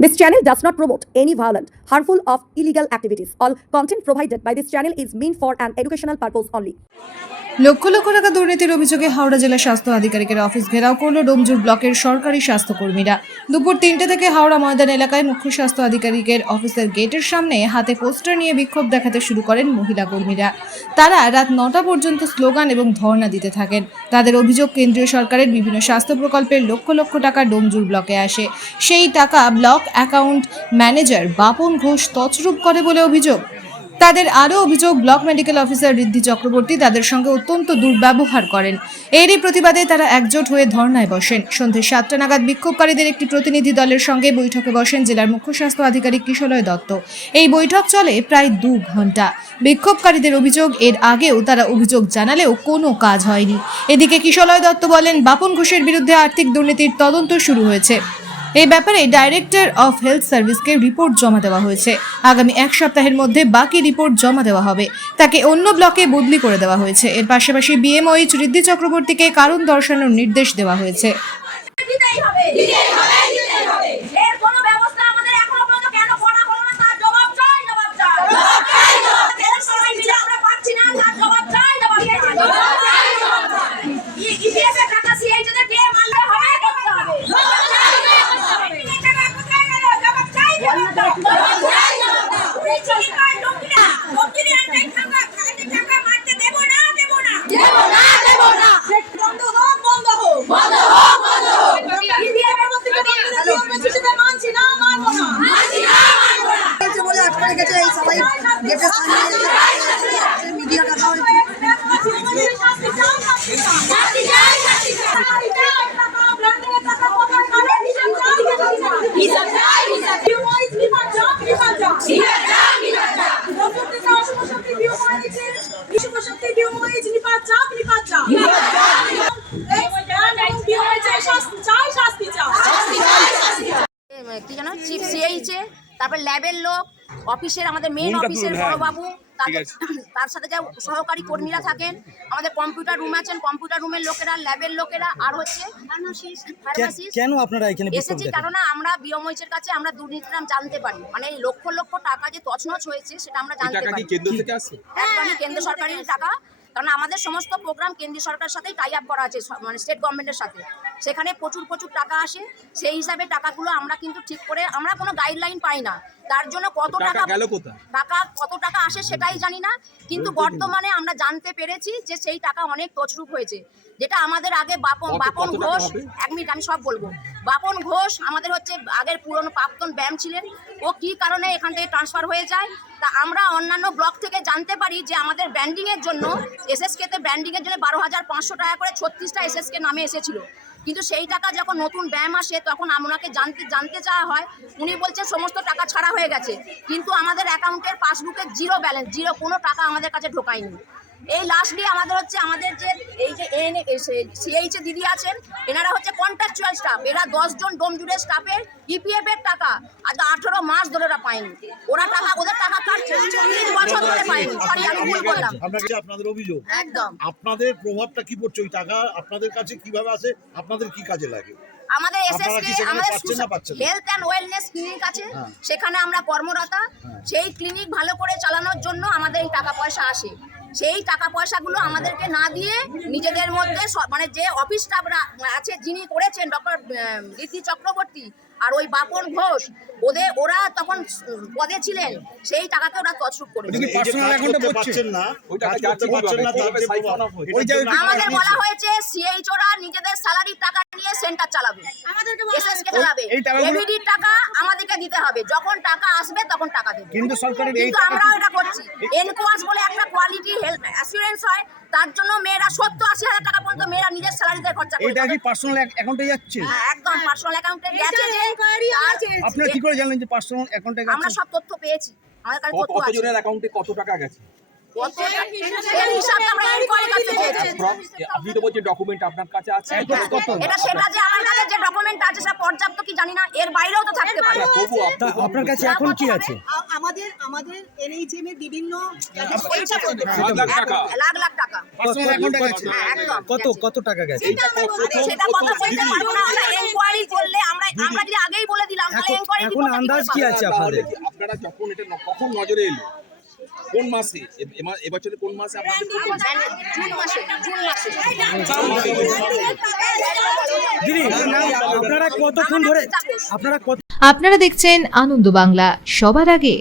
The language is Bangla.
This channel does not promote any violent, harmful, or illegal activities. All content provided by this channel is meant for an educational purpose only. Lakh lakh টাকা দুর্নীতির অভিযোগে হাওড়া জেলা স্বাস্থ্য আধিকারিকের অফিস ঘেরাও করল ডোমজুর ব্লকের সরকারি স্বাস্থ্যকর্মীরা দুপুর তিনটে থেকে হাওড়া ময়দান এলাকায় মুখ্য স্বাস্থ্য আধিকারিকের অফিসের গেটের সামনে হাতে পোস্টার নিয়ে বিক্ষোভ দেখাতে শুরু করেন মহিলা কর্মীরা তারা রাত নটা পর্যন্ত স্লোগান এবং ধর্ণা দিতে থাকেন তাদের অভিযোগ কেন্দ্রীয় সরকারের বিভিন্ন স্বাস্থ্য প্রকল্পের লক্ষ লক্ষ টাকা ডোমজুর ব্লকে আসে সেই টাকা block account manager Bapan Ghosh তছরূপ করে বলে অভিযোগ। তাদের আরও অভিযোগ, block medical officer Riddhi Chakraborty তাদের সঙ্গে অত্যন্ত দুর্ব্যবহার করেন। এরই প্রতিবাদে তারা একজোট হয়ে ধর্নায় বসেন। সন্ধ্যে সাতটা নাগাদ বিক্ষোভকারীদের একটি প্রতিনিধি দলের সঙ্গে বৈঠকে বসেন জেলার মুখ্য স্বাস্থ্য আধিকারিক কিশলয় দত্ত। এই বৈঠক চলে প্রায় দু ঘণ্টা বিক্ষোভকারীদের অভিযোগ, এর আগেও তারা অভিযোগ জানালেও কোনো কাজ হয়নি। এদিকে কিশলয় দত্ত বলেন, বাপন ঘোষের বিরুদ্ধে আর্থিক দুর্নীতির তদন্ত শুরু হয়েছে। এই ব্যাপারে ডাইরেক্টর অফ হেলথ সার্ভিসকে রিপোর্ট জমা দেওয়া হয়েছে। আগামী এক সপ্তাহের মধ্যে বাকি রিপোর্ট জমা দেওয়া হবে। তাকে অন্য ব্লকে বদলি করে দেওয়া হয়েছে। এর পাশাপাশি বিএমওইচ ঋদ্ধি চক্রবর্তীকে কারণ দর্শানোর নির্দেশ দেওয়া হয়েছে দিতেই হবে দিতেই হবে দিতেই হবে এর কোনো ব্যবস্থা আমাদের এখনও পর্যন্ত কেন করা হলো না তার জবাব চাই জবাব চাই জবাব চাই জবাব চাই সবাই মিলে আমরা পাচ্ছি না তার জবাব চাই জবাব চাই জবাব চাই জবাব চাই ইপিএসের টাকা সিএইচএ কে মারলে হবে করতে হবে জবাব চাই জবাব চাই এই টাকা কোথায় গেল জবাব চাই জবাব চাই জবাব চাই জবাব চাই উনি চলি কয় লোকিনা লোকিনা আন্টাই টাকা খাইতে টাকা মারতে দেব না দেব না দেব না দেব না বন্ধ হোক বন্ধ হোক বন্ধ হোক বন্ধ হোক ইন্ডিয়ার মধ্যে তো হিসেবে মানছি না মানবো না মানছি না মানবো না হয়েছে বলে আটকে রেখেছে এই সবাই গেটের সামনে মিডিয়া কথা হয়েছে শাস্তি কি সিএইচে তারপর ল্যাবের লোক অফিসের আমাদের মেন অফিসের হ্যাঁ। বড়বাবু তাদের তার সাথে যা সহকারী কর্মীরা থাকেন আমাদের কম্পিউটার রুম আছেন কম্পিউটার রুমের লোকেরা ল্যাবের লোকেরা আর হচ্ছে কেন আপনারা এখানে এসেছি কেননা কারণ আমরা বিয়মইচের কাছে আমরা দুর্নীতির নাম জানতে পারি। মানে লক্ষ লক্ষ টাকা যে তছনছ হয়েছে সেটা আমরা জানতে টাকা পারি। কি? কেন্দ্র থেকে আসে একদমই কেন্দ্র সরকারের টাকা। কারণ আমাদের সমস্ত প্রোগ্রাম কেন্দ্রীয় সরকারের সাথেই টাই আপ করা আছে মানে স্টেট গভর্নমেন্টের সাথে। সেখানে প্রচুর প্রচুর টাকা আসে সেই হিসাবে টাকাগুলো আমরা কিন্তু ঠিক করে আমরা কোনো গাইডলাইন পাই না। তার জন্য কত টাকা টাকা কত টাকা আসে সেটাই জানি না। কিন্তু বর্তমানে আমরা জানতে পেরেছি যে সেই টাকা অনেক তছরূপ হয়েছে। যেটা আমাদের আগে বাপন বাপন ঘোষ এক মিনিট আমি সব বলব। বাপন ঘোষ আমাদের হচ্ছে আগের পুরনো প্রাক্তন ব্যায়াম ছিলেন। ও কি কারণে এখান থেকে ট্রান্সফার হয়ে যায়? তা আমরা অন্যান্য ব্লক থেকে জানতে পারি যে আমাদের ব্র্যান্ডিং এর জন্য এসএসকে তে ব্র্যান্ডিং এর জন্য বারো হাজার পাঁচশো টাকা করে ছত্রিশটা এসএসকে নামে এসেছিল। কিন্তু সেই টাকা যখন নতুন ব্যায়াম আসে, তখন আপনাকে জানতে জানতে চাওয়া হয়, উনি বলছেন সমস্ত টাকা ছাড়া হয়ে গেছে। কিন্তু আমাদের অ্যাকাউন্টের পাসবুকে জিরো ব্যালেন্স জিরো কোনো টাকা আমাদের কাছে ঢোকায়নি। এই লাস্টলি আমাদের হচ্ছে আমাদের যে এই যে এন সিএইচ এ দিদি আছেন এনারা হচ্ছে কন্ট্রাকচুয়াল স্টাফ এরা দশজন ডোমজুড়ে স্টাফের ইপিএফ এর টাকা আজ আঠারো মাস ধরে ওরা পায়নি। ওরা টাকা ওদের টাকা কাটছে চল্লিশ বছর ধরে পায়নি। সরি আমি ভুল আপনার আপনাদের অভিযোগ একদম। আপনাদের প্রভাবটা কি পড়ছে? ওই টাকা আপনাদের কাছে কীভাবে আসে? আপনাদের কি কাজে লাগে? আমাদের এসএসকে আমাদের? হেলথ অ্যান্ড ওয়েলনেস ক্লিনিক আছে। হ্যাঁ। সেখানে আমরা কর্মরতা। সেই ক্লিনিক ভালো করে চালানোর জন্য আমাদের এই টাকা পয়সা আসে। সেই টাকা পয়সাগুলো আমাদেরকে না দিয়ে নিজেদের মধ্যে মানে যে অফিস স্টাফরা আছে যিনি করেছেন ডক্টর রীতি চক্রবর্তী আর ওই বাপন ঘোষ ওদের ওরা তখন পদে ছিলেন সেই টাকাকে ওরা তছরূপ করে আমাদের বলা হয়েছে সিএইচ ওরা নিজেদের স্যালারির টাকা নিয়ে সেন্টার চালাবে। এসএসকে চালাবে। এবিডির টাকা আমাদেরকে দিতে হবে। যখন টাকা আসবে তখন টাকা দেবে। কেন্দ্র সরকারের এই কিন্তু আমরাও এটা করছি। এনকোয়াস বলে একটা কোয়ালিটি হেলথ অ্যাসুরেন্স হয়। তার জন্য মেয়েরা সত্তর আশি হাজার টাকা পর্যন্ত মেয়েরা নিজের স্যালারিতে খরচা করে এইটা কি পার্সোনাল অ্যাকাউন্টে যাচ্ছে? হ্যাঁ, একদম পার্সোনাল অ্যাকাউন্টে গেছে যে আপনারা কি করে জানলেন যে পার্সোনাল অ্যাকাউন্টে আমরা সব তথ্য পেয়েছি। আমাদের কাছে কত তথ্য আছে। কতজনের অ্যাকাউন্টে কত টাকা গেছে? কত এর হিসাবটা আমরা এনকোয়ারি করতে চেয়েছি আপনি তো বলছেন ডকুমেন্ট আপনার কাছে আছে। কত? এটা সেটা যে আমার কাছে যে ডকুমেন্ট আছে সেটা পর্যাপ্ত কি জানি না এর বাইরেও তো থাকতে পারে। তবু আপনার কাছে এখন কি আছে? আমাদের আমাদের এনএইচএম এর বিভিন্ন পয়সা বলতে পারি। লাখ লাখ টাকা। লাখ লাখ টাকা। গেছে কত কত টাকা গেছে? সেটা কথা বলতে পারব না আমরা এনকোয়ারি করলে আমরা আমরা যদি আগেই বলে দিলাম তাহলে এখন এনকোয়ারি এখন আন্দাজ কি আছে আপনাদের? আপনারা যখন এটা কখন নজরে এলো? কোন মাসে? এবছরে কোন মাসে আপনাদের জুন মাসে জুন মাসে দিদি আপনারা কতক্ষণ ধরে আপনারা কত আপনারা দেখছেন আনন্দ বাংলা। সবার আগে